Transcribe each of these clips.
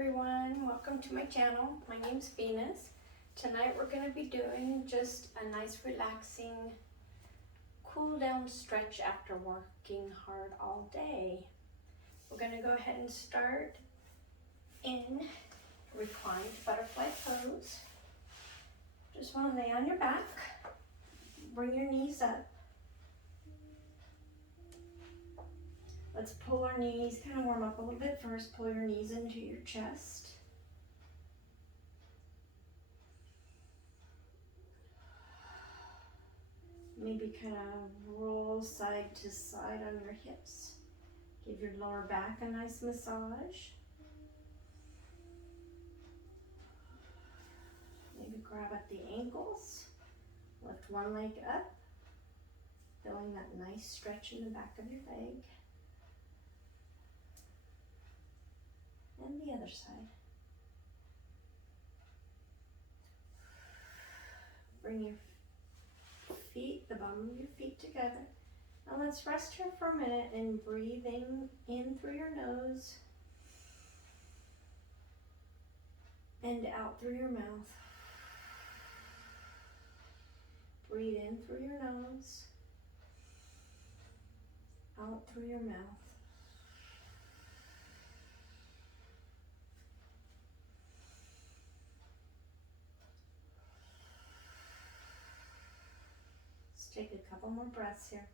everyone, welcome to my channel. My name's Venus. Tonight we're going to be doing just a nice relaxing cool down stretch after working hard all day. We're going to go ahead and start in reclined butterfly pose. Just want to lay on your back, bring your knees up. Let's pull our knees, kind of warm up a little bit first. Pull your knees into your chest. Maybe kind of roll side to side on your hips. Give your lower back a nice massage. Maybe grab at the ankles. Lift one leg up. Feeling that nice stretch in the back of your leg. And the other side. Bring your feet, the bottom of your feet together. Now let's rest here for a minute and breathing in through your nose and out through your mouth. Breathe in through your nose, out through your mouth. Take a couple more breaths here.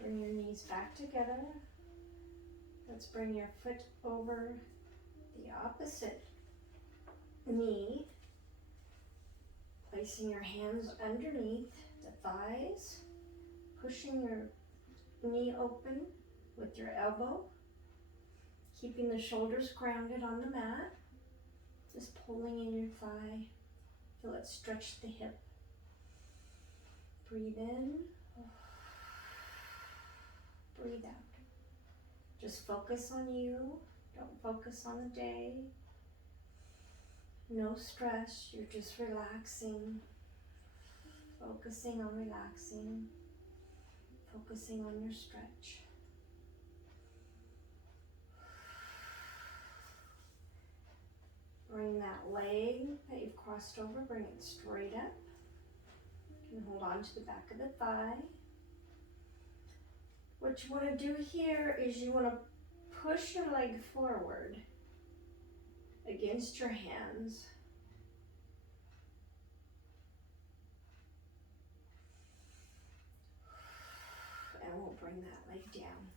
Bring your knees back together. Let's bring your foot over the opposite knee, placing your hands underneath the thighs. Pushing your knee open with your elbow, keeping the shoulders grounded on the mat, just pulling in your thigh. Feel it stretch the hip. Breathe in, breathe out. Just focus on you, don't focus on the day. No stress, you're just relaxing, focusing on relaxing. Focusing on your stretch. Bring that leg that you've crossed over, bring it straight up. You can hold on to the back of the thigh. What you want to do here is you want to push your leg forward against your hands. And we'll bring that leg down.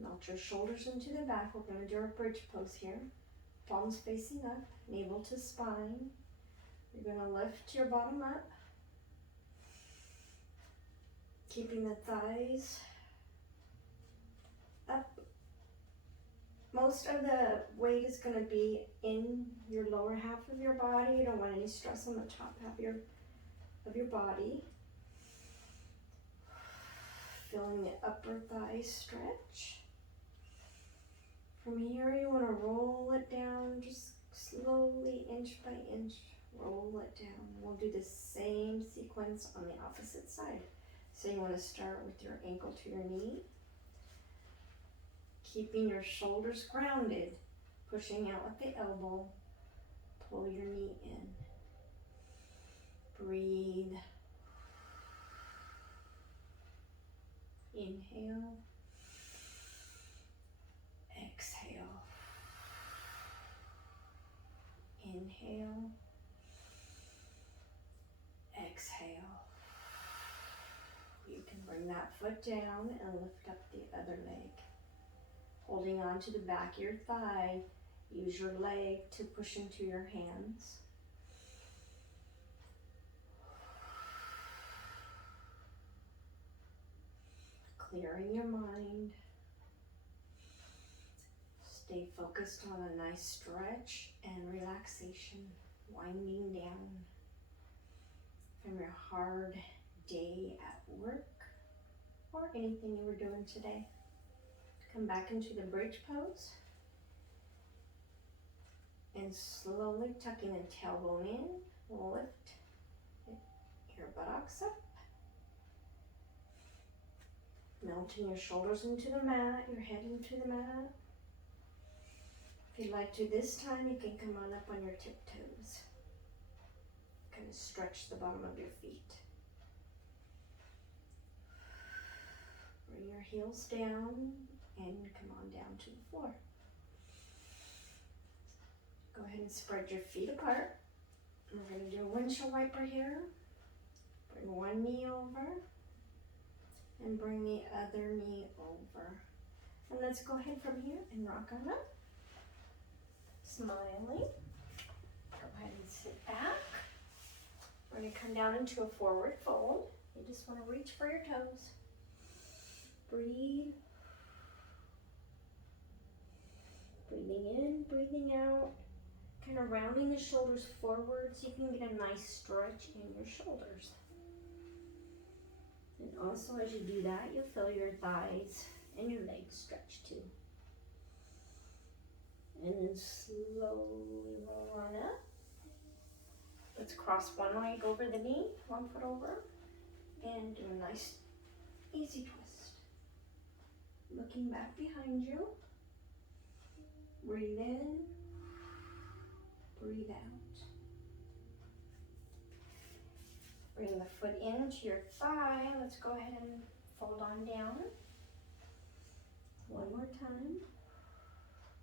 Melt your shoulders into the back. We're going to do our bridge pose here. Palms facing up, navel to spine. You're going to lift your bottom up. Keeping the thighs up. Most of the weight is going to be in your lower half of your body. You don't want any stress on the top half of your body. Feeling the upper thigh stretch. From here you want to roll it down, just slowly, inch by inch, roll it down. We'll do the same sequence on the opposite side. So you want to start with your ankle to your knee, keeping your shoulders grounded, pushing out with the elbow, pull your knee in. Breathe. Inhale. Exhale. Inhale. Exhale. You can bring that foot down and lift up the other leg. Holding on to the back of your thigh, use your leg to push into your hands. Clearing your mind. Stay focused on a nice stretch and relaxation, winding down from your hard day at work or anything you were doing today. Come back into the bridge pose. And slowly tucking the tailbone in, lift your buttocks up. Melting your shoulders into the mat, your head into the mat. If you'd like to this time, you can come on up on your tiptoes. Kind of stretch the bottom of your feet. Bring your heels down and come on down to the floor. Go ahead and spread your feet apart. We're going to do a windshield wiper here. Bring one knee over and bring the other knee over. And let's go ahead from here and rock on up. Smiling. Go ahead and sit back. We're going to come down into a forward fold. You just want to reach for your toes. Breathe. Breathing in, breathing out. Kind of rounding the shoulders forward so you can get a nice stretch in your shoulders. And also as you do that, you'll feel your thighs and your legs stretch too. And then slowly roll on up. Let's cross one leg over the knee, 1 foot over, and do a nice easy twist. Looking back behind you. Breathe in. Breathe out. Bring the foot into your thigh. Let's go ahead and fold on down. One more time.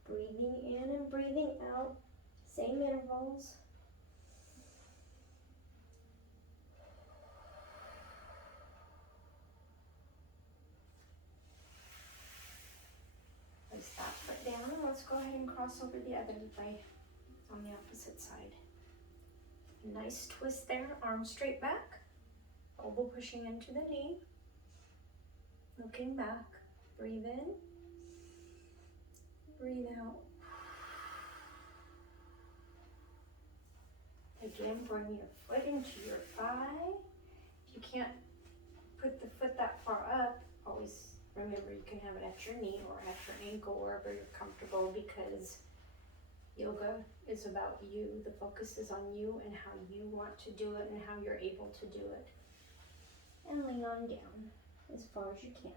Breathing in and breathing out. Same intervals. Place that foot down and let's go ahead and cross over the other leg on the opposite side. Nice twist there, arms straight back, elbow pushing into the knee. Looking back, breathe in, breathe out. Again, bring your foot into your thigh. If you can't put the foot that far up, always remember you can have it at your knee or at your ankle, wherever you're comfortable, because yoga is about you. The focus is on you and how you want to do it and how you're able to do it. And lean on down as far as you can.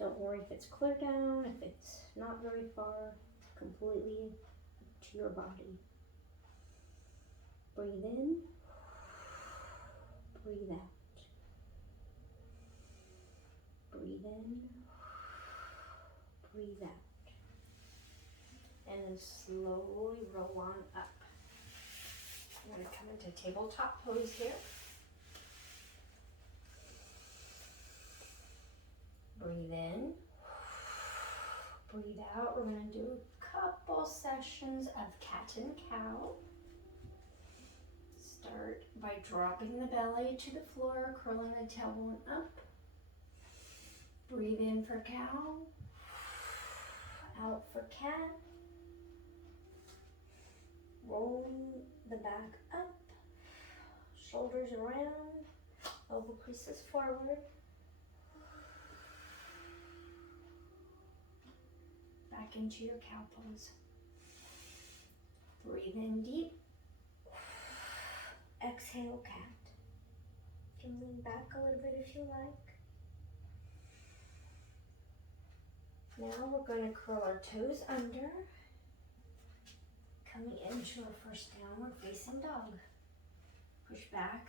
Don't worry if it's clear down, if it's not very far, completely up to your body. Breathe in, breathe out. Breathe in, breathe out. And then slowly roll on up. I'm going to come into tabletop pose here. Breathe in, breathe out. We're going to do a couple sessions of cat and cow. Start by dropping the belly to the floor, curling the tailbone up. Breathe in for cow, out for cat. Rolling the back up, shoulders around, elbow creases forward. Back into your cow pose. Breathe in deep. Exhale, cat. You can lean back a little bit if you like. Now we're going to curl our toes under. Coming into our first downward facing dog. Push back,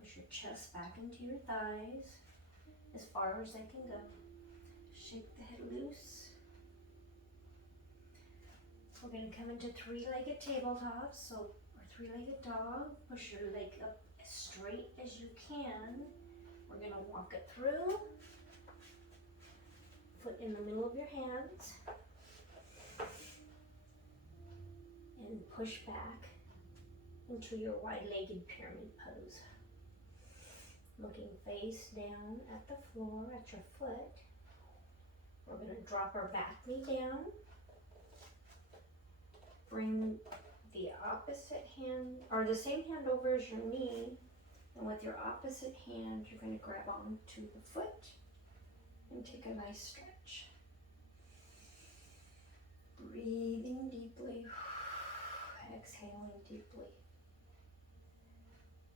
push your chest back into your thighs as far as they can go. Shake the head loose. We're going to come into three-legged tabletops. So our three-legged dog, push your leg up as straight as you can. We're going to walk it through. Foot in the middle of your hands. And push back into your wide-legged pyramid pose. Looking face down at the floor, at your foot. We're going to drop our back knee down. Bring the opposite hand, or the same hand over as your knee. And with your opposite hand, you're going to grab onto the foot and take a nice stretch. exhaling deeply.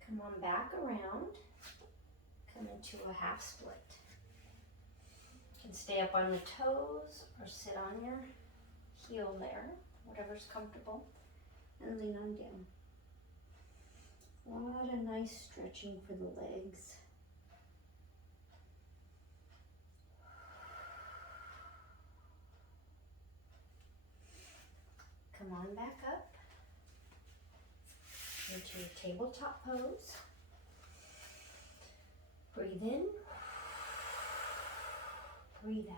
Come on back around. Come into a half split. You can stay up on the toes or sit on your heel there, whatever's comfortable, and lean on down. A lot of nice stretching for the legs. Come on back up into your tabletop pose. Breathe in, breathe out.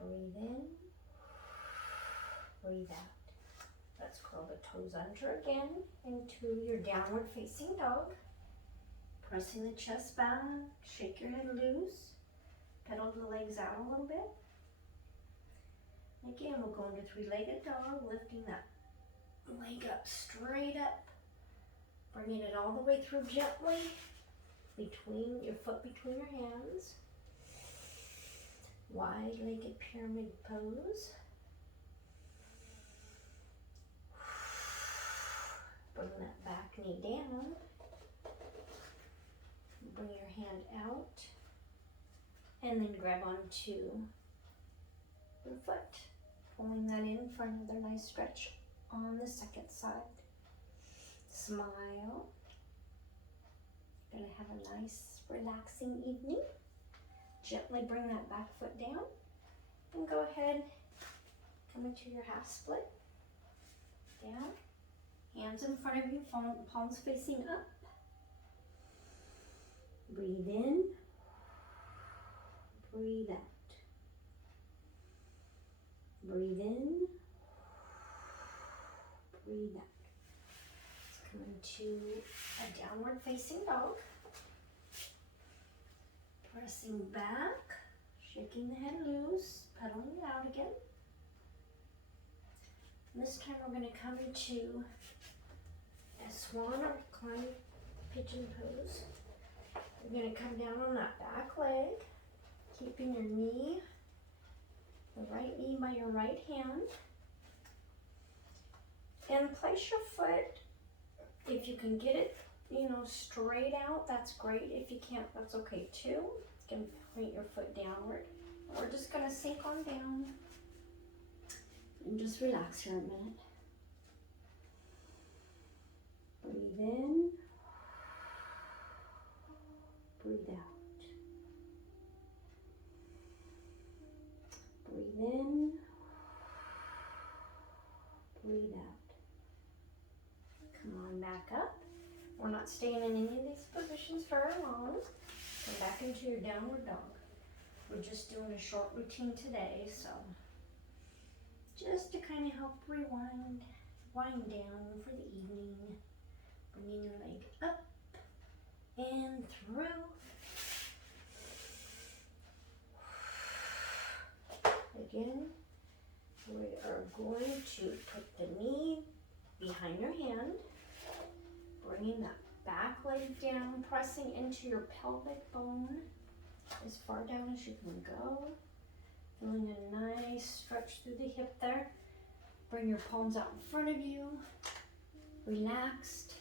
Breathe in, breathe out. Let's curl the toes under again into your downward facing dog. Pressing the chest back, shake your head loose, pedal the legs out a little bit. Again, we'll go into three-legged dog, lifting that leg up straight up, bringing it all the way through gently, between your foot between your hands. Wide-legged pyramid pose. Bring that back knee down. Bring your hand out, and then grab onto your foot, pulling that in for another nice stretch on the second side. Smile. You're gonna have a nice relaxing evening. Gently bring that back foot down, and go ahead, come into your half split. Down, hands in front of you, palms facing up. Breathe in, breathe out. Breathe in, breathe out. Let's come into a downward facing dog. Pressing back, shaking the head loose, pedaling it out again. And this time we're going to come into a swan or reclined pigeon pose. You're going to come down on that back leg, keeping your knee, the right knee by your right hand. And place your foot, if you can get it, straight out, that's great. If you can't, that's okay too. You can point your foot downward. We're just going to sink on down and just relax here a minute. Breathe in. Breathe out. Breathe in. Breathe out. Come on back up. We're not staying in any of these positions very long. Come back into your downward dog. We're just doing a short routine today, so just to kind of help wind down for the evening. Bringing your leg up and through. Again, we are going to put the knee behind your hand, bringing that back leg down, pressing into your pelvic bone as far down as you can go. Feeling a nice stretch through the hip there. Bring your palms out in front of you, relaxed.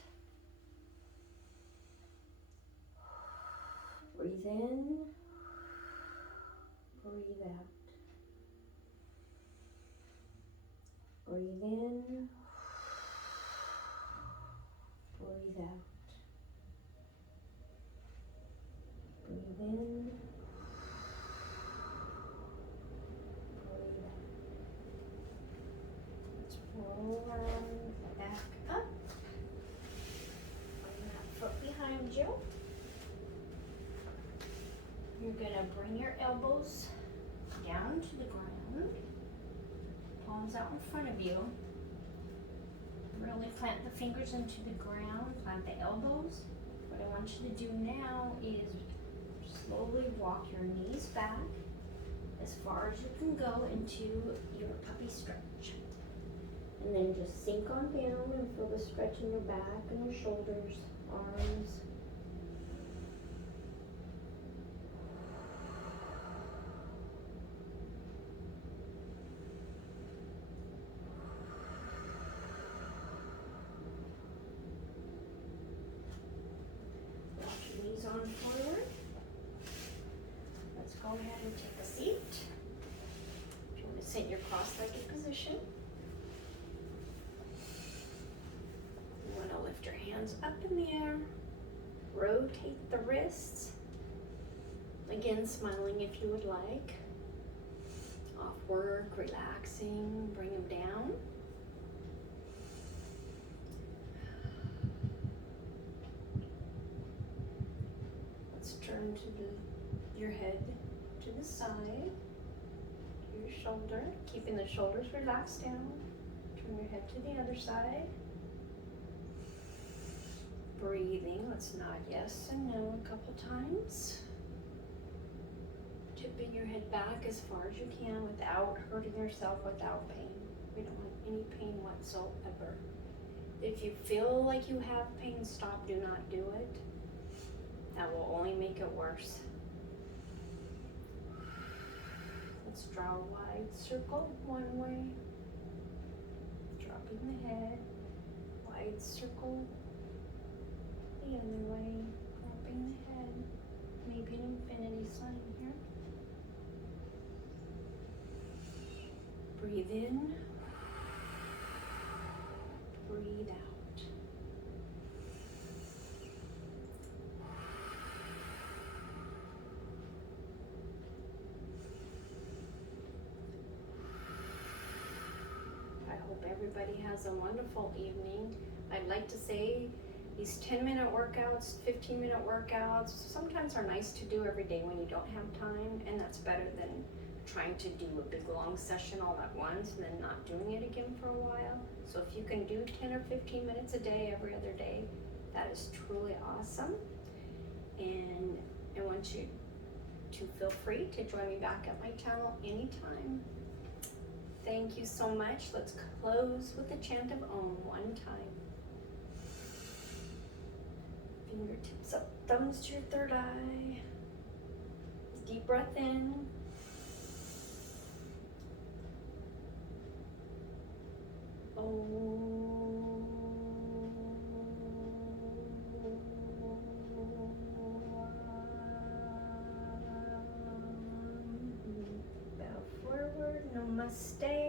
Breathe in, breathe out. Breathe in, breathe out. Breathe in, breathe out. Let's roll around back up. Bring that foot behind you. You're going to bring your elbows down to the ground. Palms out in front of you. Really plant the fingers into the ground, plant the elbows. What I want you to do now is slowly walk your knees back as far as you can go into your puppy stretch. And then just sink on down and feel the stretch in your back and your shoulders, arms. go ahead and take a seat. If you want to sit in your cross-legged position. You want to lift your hands up in the air. Rotate the wrists. Again, smiling if you would like. Off work, relaxing, bring them down. Let's turn to your head to the side, to your shoulder, keeping the shoulders relaxed down. Turn your head to the other side. Breathing, let's nod yes and no a couple times. Tipping your head back as far as you can without hurting yourself, without pain. We don't want any pain whatsoever. If you feel like you have pain, stop, do not do it. That will only make it worse. Let's draw a wide circle one way. Dropping the head. Wide circle the other way. Dropping the head. Maybe an infinity sign here. Breathe in. Breathe out. I hope everybody has a wonderful evening. I'd like to say these 10-minute workouts, 15-minute workouts, sometimes are nice to do every day when you don't have time, and that's better than trying to do a big long session all at once and then not doing it again for a while. So if you can do 10 or 15 minutes a day every other day, that is truly awesome. And I want you to feel free to join me back at my channel anytime. Thank you so much. Let's close with the chant of Om one time. Fingertips up, thumbs to your third eye. Deep breath in. Bow forward, namaste.